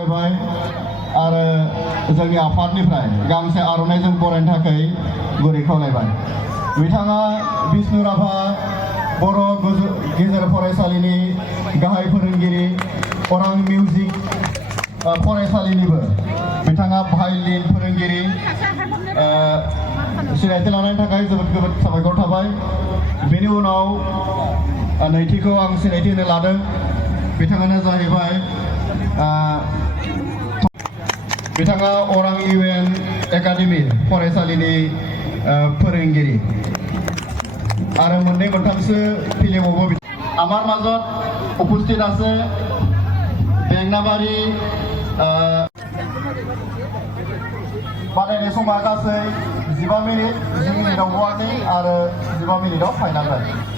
फैबाय आरो जोंनि आफादनिफ्राय गांसे आर'नाइजों बरायनो थाखाय गुरै खावलायबाय। बिथाङा बिष्णु राभा बर' गेजेर फरायसालिनि गाहाय फोरोंगिरि, अरां मिउजिक फरायसालिनिबो बिथाङा भायलिन फोरोंगिरि। सिनायथि लानायनि थाखाय जोबोद जोबोद साबायखर थाबाय। बेनि उनाव नैथिखौ आं सिनायथि होनो लादों। बिथाङानो जाहैबाय बिथाङा अरां इउएन एकाडेमि फरायसालिनि फोरोंगिरि आरो मोननै मोनथामसो फिल्मावबो आमार माजत उपस्थित আছে बेंनाबारि बादायनाय समा गासै 15 मिनिट, 10 मिनिटआव वार्निं आरो 15 मिनिटआव फाइनाल जायो।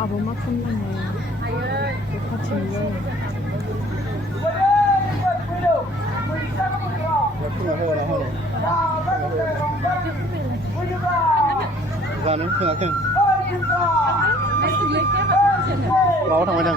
아버 막혔네. 같이 밀려. Zanen kenapa? Mau thằng nào?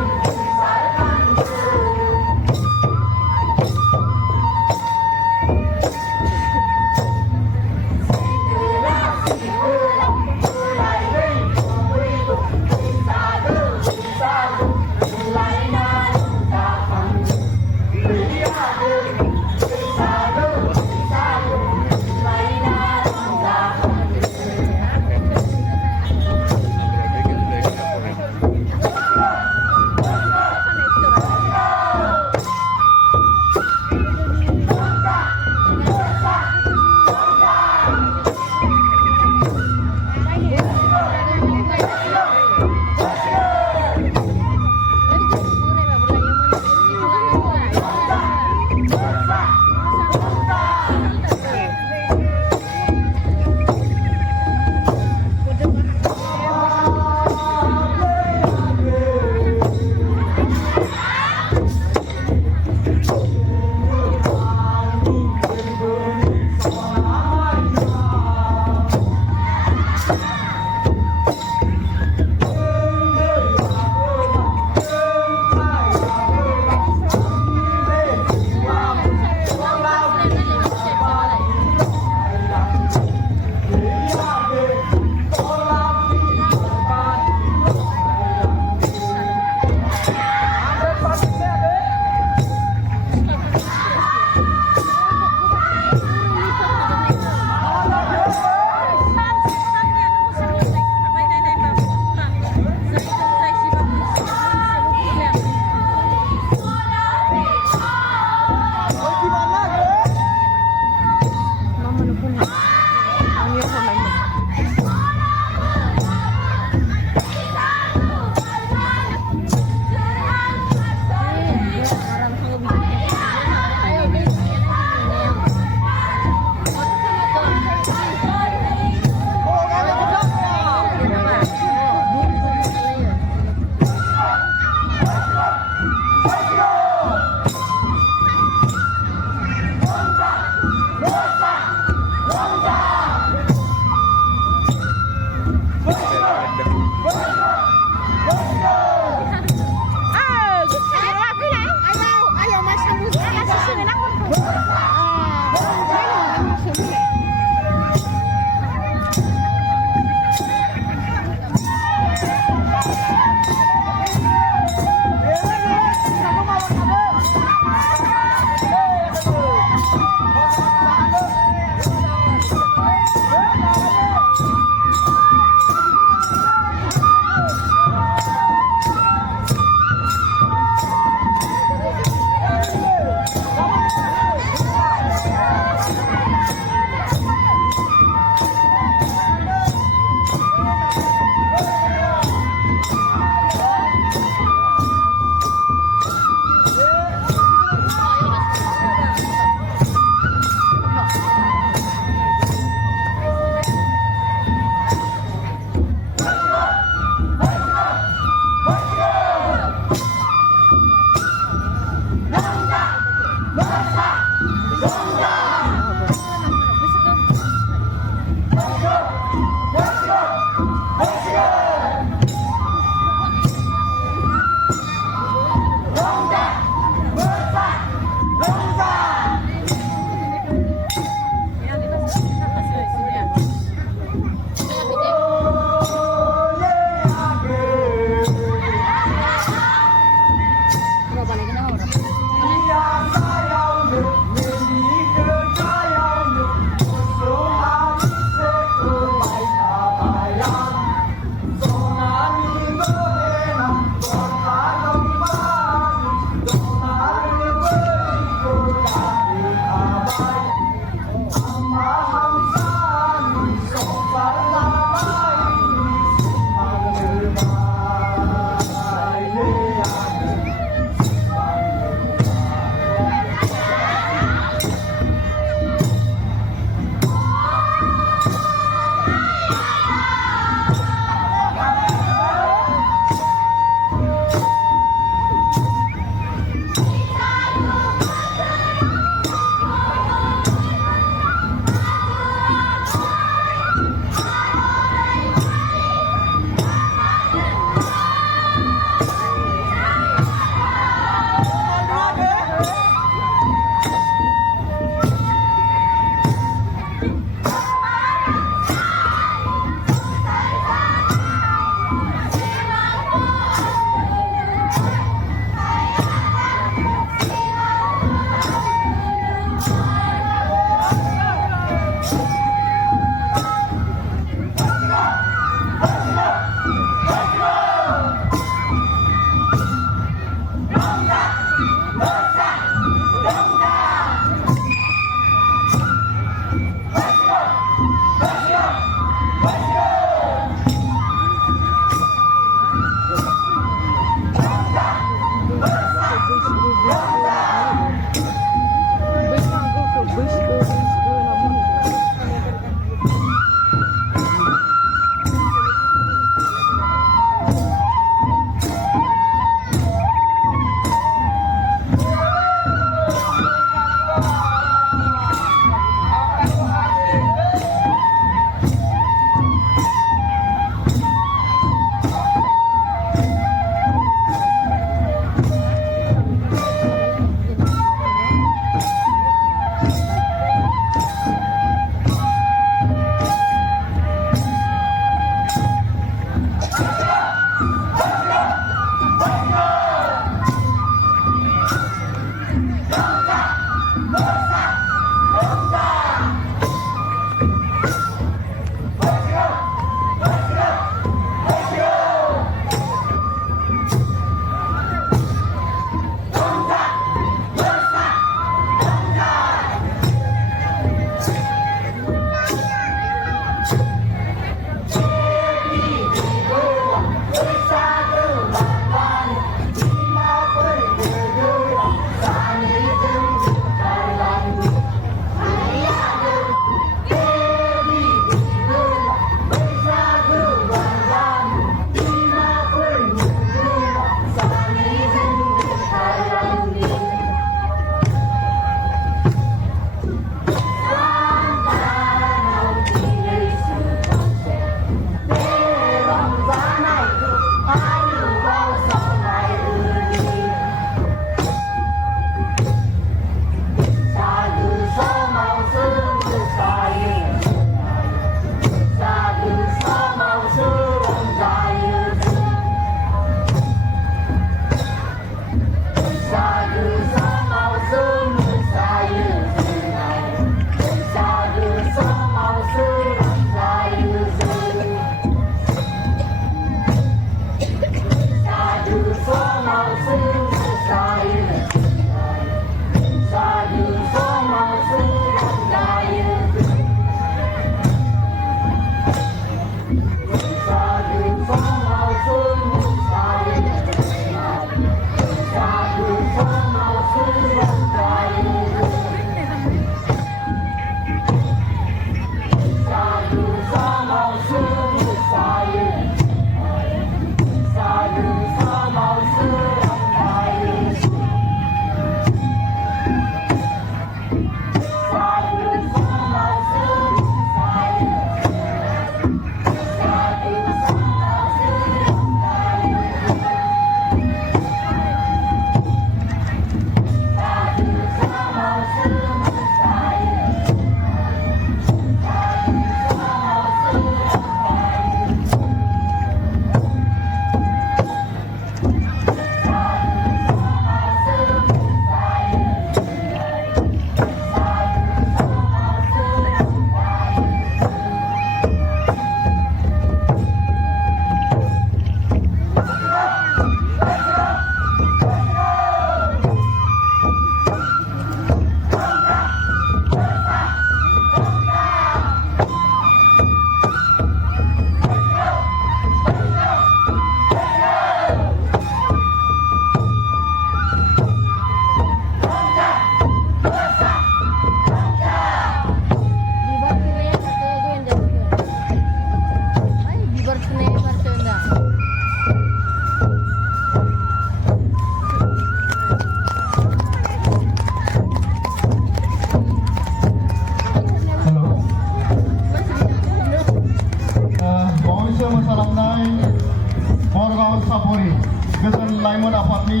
गोजोन लाइमोन आफादनि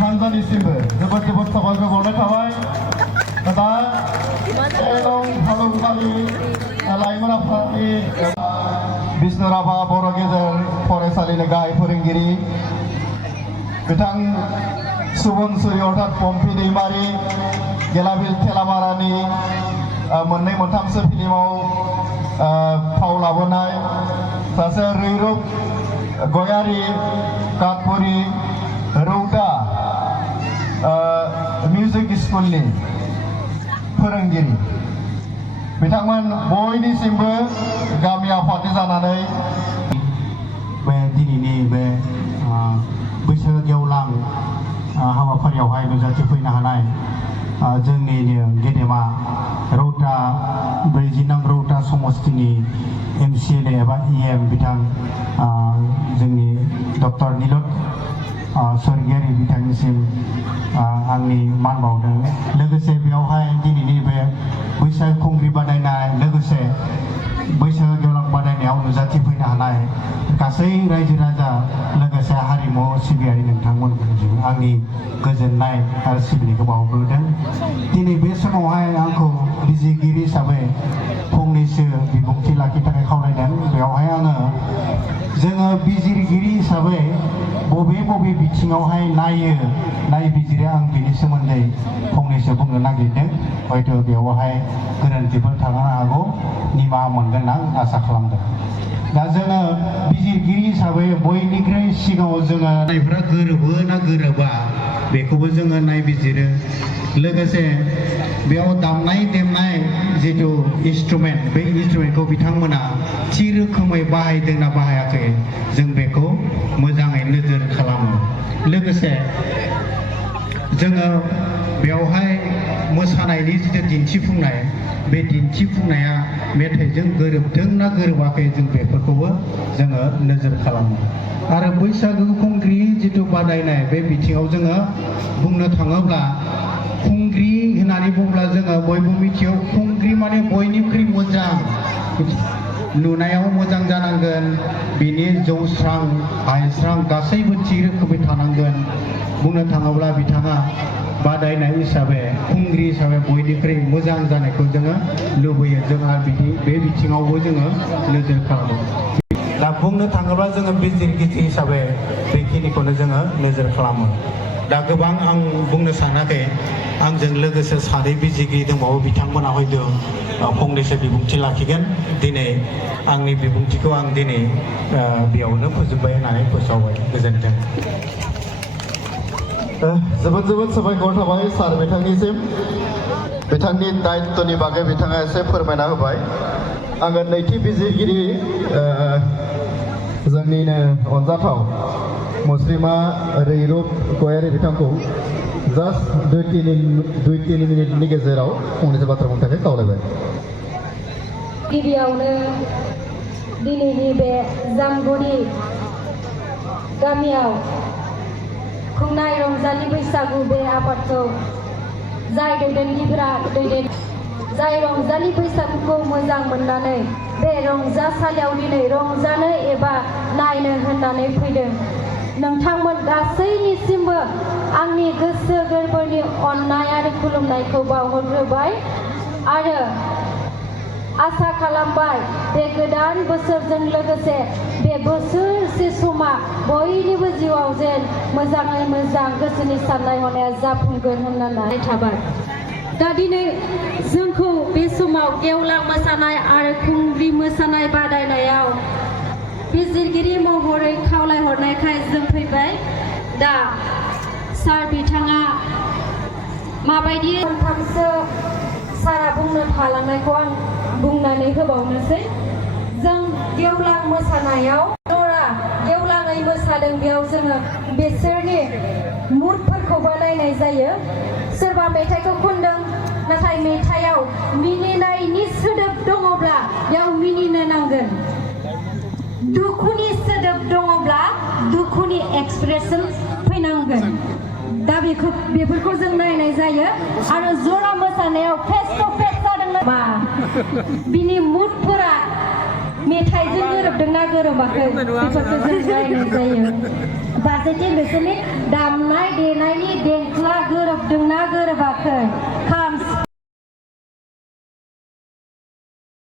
हानजानिसिमबो जोबोद जोबोद साबायखर बावनाय थाबाय। दा एकदम हालौगारि लाइमोन आफादनि बिष्णु राभा बर' गेजेर फरायसालिनि गाहाय फोरोंगिरि बिथां सुबुनसुरि अर्थात पम्पि दैमारि गेलाबिल थेलामारानि मोननै मोनथामसो फिल्माव फाव लाबोनाय सासे रैरुब गयारि काटपुरी रौता मिउजिक स्कुलनि फोरोंगिरि बिथांमोन बयनिसिमबो गामि आफादनि जानानै बे दिनैनि बे बैसागो गेवलां हाबाफारियावहाय नुजाथिफैनो हानाय जोंनिनो गेदेमा रौता 40 नं रौता समष्टिनि MCLA एबा EM बिथां जोंनि डक्टर नीलत स्वर्गियारि बिथांनिसिम आंनि मान बावदों। लोगोसे बेयावहाय दिनैनि बे बैसागो खुंग्रि बादायनाय लोगोसे बैसागो गेवलां बादायनायाव नुजाथिफैनो हानाय गासै रायजो राजा लोगोसे हारिमु सिबियारि नोंथांमोनजों आंनि गोजोननाय आरो सिबिनायखौ बावग्रोदों। दिनै बे समावहाय आंखौ बिजिरगिरि हिसाबै फंनैसो बिबुंथि लाखिनो थाखाय खावलायदों। बेवहाय आङो जोङो बिजिरगिरि हिसाबै बबे बिथिङावहाय नायबिजिरो आं बेनि सोमोन्दै फंनैसो बुंनो नागिरदों। हयथ' बेवहाय गोरोन्थिफोर थानो हागौ, निमाहा मोनगोन आं आसा खालामदों। दा जोङो बिजिरगिरि हिसाबै बयनिख्रुइ सिगाङाव जोङो नायफोरा गोरोबो ना गोरोबा बेखौबो जोङो नायबिजिरो। लोगोसे बेयाव दामनाय देनाय जिथु इन्सट्रुमेन्ट बे इन्सट्रुमेन्टखौ बिथांमोना थि रोखोमै बाहायदों ना बाहायाखै जों बेखौ मोजाङै नोजोर खालामो। लोगोसे जोङो बेवहाय मोसानायनि जिथु दिन्थिफुंनाय बे दिन्थिफुंनाया मेथाइजों गोरोबदों ना गोरोबाखै जों बेफोरखौबो जोङो नोजोर खालामो। आरो बैसागो खुंग्रि जिथु बादायनाय बे बिथिङाव जोङो बुंनो थाङोब्ला खुंग्रि होननानै बुङोब्ला जोङो बयबो मिथियो खुंग्रि माने बयनिख्रुइ मोजां नुनायाव मोजां जानांगोन, बिनि जौस्रां हायस्रां गासैबो थि रोखोमै थानांगोन। बुंनो थाङोब्ला बिथाङा बादायनाय हिसाबै खुंग्रि हिसाबै बयनिख्रुइ मोजां जानायखौ जोङो लुबैयो। जोंहा बे बिथिङावबो जोङो नोजोर खालामो। दा बुंनो थाङोब्ला जोङो बिजिरगिरि हिसाबै बेखिनिखौनो जोङो नोजोर खालामो। दा गोबां आं बुंनो सानाखै, आंजों लोगोसे सानै बिजिरगिरि दंबावो, बिथांमोना हयथ' फंनैसो बिबुंथि लाखिगोन। दिनै आंनि बिबुंथिखौ आं दिनै बेयावनो फोजोबबाय होननानै फोसावबाय। गोजोन्थों। जोबोद जोबोद साबायखर थाबाय सार बिथांनिसिम बिथांनि दायित्वनि बागै बिथाङा एसे फोरमायना होबाय आङो नैथि बिजिरगिरि जोंनिनो अनजाथाव मुस्लिमा रैरुब गयारि बिथांखौ जास्ट दुइ तिन मिनिटनि गेजेराव फंनैसो बाथ्रा बुंनो थाखाय खावलायबाय। गिबियावनो दिनैनि बे जामगुरि गामियाव खुंनाय रंजालि बैसागु बे आफादखौ जाय दैदेनगिरिफोरा जाय रंजालि बैसागुखौ मोजां मोननानै बे रंजासालियाव दिनै रंजानो एबा नायनो होननानै फैदों नोंथांमोन गासैनिसिमबो आंनि गोसो गोरबोनि अननाय आरो खुलुमनायखौ बावहरग्रोबाय आरो आसा खालामबाय बे गोदान बोसोरजों लोगोसे बे बोसोरसे समा बयनिबो जिउआव जेन मोजाङै मोजां गोसोनि साननाय हनाया जाफुंगोन होननानै थाबाय। दा दिनै जोंखौ बे समाव गेवलां मोसानाय आरो खुंग्रि मोसानाय बादायनायाव बिजिरगिरि महरै खावलायहरनायखाय जों फैबाय। दा सार बिथाङा माबायदि मोनथामसो सारा बुंनो थालांनायखौ आं बुंनानै होबावनोसै। जों गेवलां मोसानायाव जरा गेवलाङै मोसादों बेयाव जोङो बिसोरनि मुडफोरखौबो नायनाय जायो। सोरबा मेथाइखौ खनदों नाथाय मेथाइयाव मिनिनायनि सोदोब दङब्ला बेयाव मिनिनो नांगोन। दुखुनि सोदोब दङब्ला दुखुनि एक्सप्रेसन फैनांगोन। दा बेफोरखौ जों नायनाय जायो आरो जरा मोसानायाव फेस टु फेस जादोंना मा बिनि मुडफोरा मेथाइजों गोरोबदोंना गोरोबाखै बेफोरखौ जों नायनाय जायो। फारसेथिं बिसोरनि दामनाय देनायनि देंखोआ गोरोबदोंना गोरोबाखै